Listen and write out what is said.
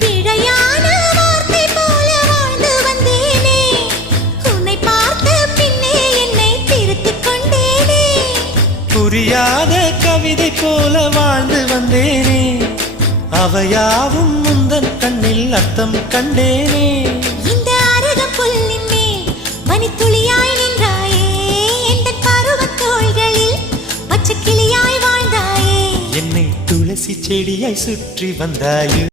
பிழையான வார்த்தை போல வாழ்ந்து வந்தேனே, உன்னை பார்த்த பின்னே என்னை திருத்திக் கொண்டேனே. புரியாத கவிதை போல வாழ்ந்து வந்தேனே, அவையாவும் முந்தன் கண்ணில் அர்த்தம் கண்டேனே. இந்த அருகம் புல்லின் மேல் மணித்துளியாய் நின்றாயே, எந்த பருவத் தோள்களில் பச்சை கிளியாய் வாழ்ந்தாயே. என்னை துளசி செடியாய் சுற்றி வந்தாயே.